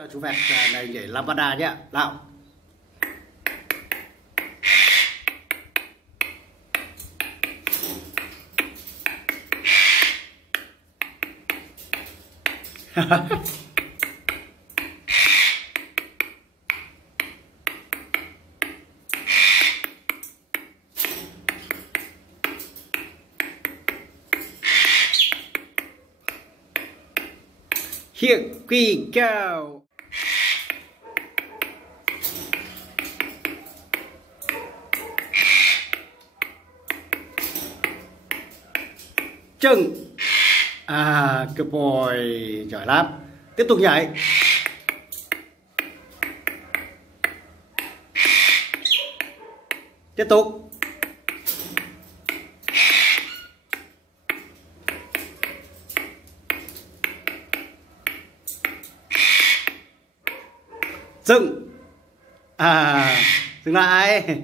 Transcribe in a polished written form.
Chào chú vẹt này nhảy lambada nhé. Nào. Here we go. Chừng. Good boy. Giỏi lắm. Tiếp tục nhảy. Tiếp tục. Dừng. Dừng lại.